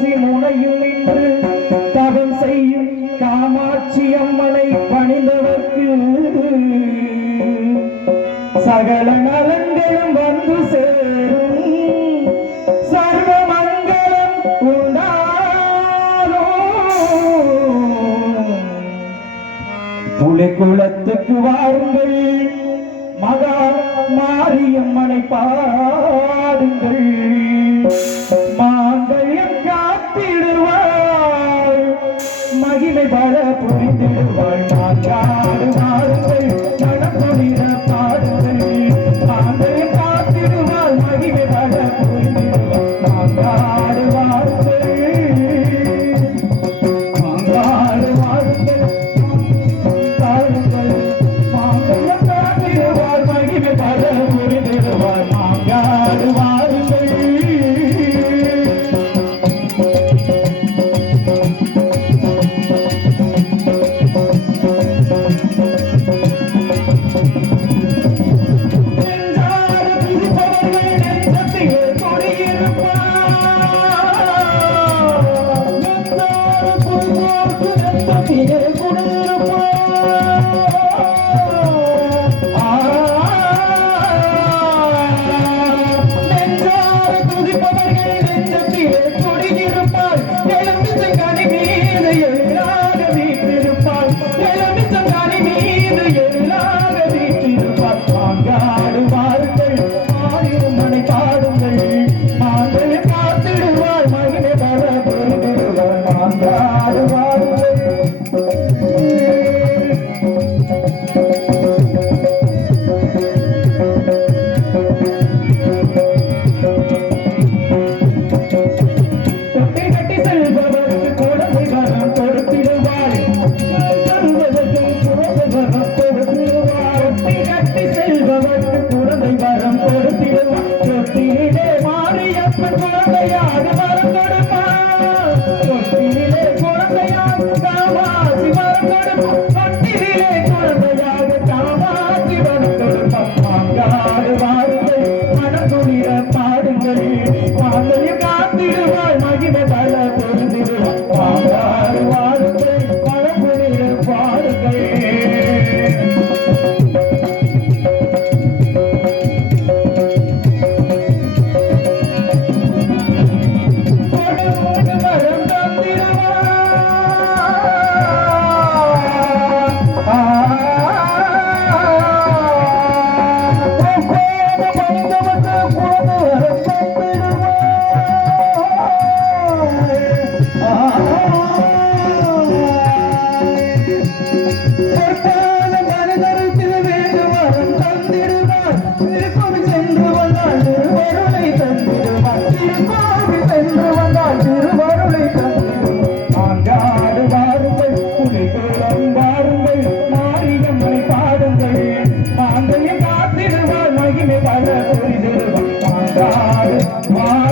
காசி முனையில் நின்று தவம் செய்யும் காமாட்சி அம்மனை பணிந்தவர்க்கு சகல நலன்களும் வந்து சேரும், சர்வ மங்களம் உண்டாகும். புலிக்குளத்துக்கு வாருங்கள், மகா மாரியம்மனை பாடுங்கள். மாங்கல்யம் காத்திடுவாள், மகிமை பல புரிந்திடுவாள். மாற்றாடு வாருங்கள், மனப்பொழிர பாடுங்கள். மாங்கல்யம் காத்திடுவாள், மகிமை பல புரிந்திடுவாள். மாங்காடு வாருங்கள், மாங்காடு வாருங்கள், பாடுங்கள். மாங்கல்யம் காத்திடுவாள், மகிமை பல புரிந்திடுவாள். மாங்காடு வாருங்கள். மகிமை பல புரிந்திடுவாள்.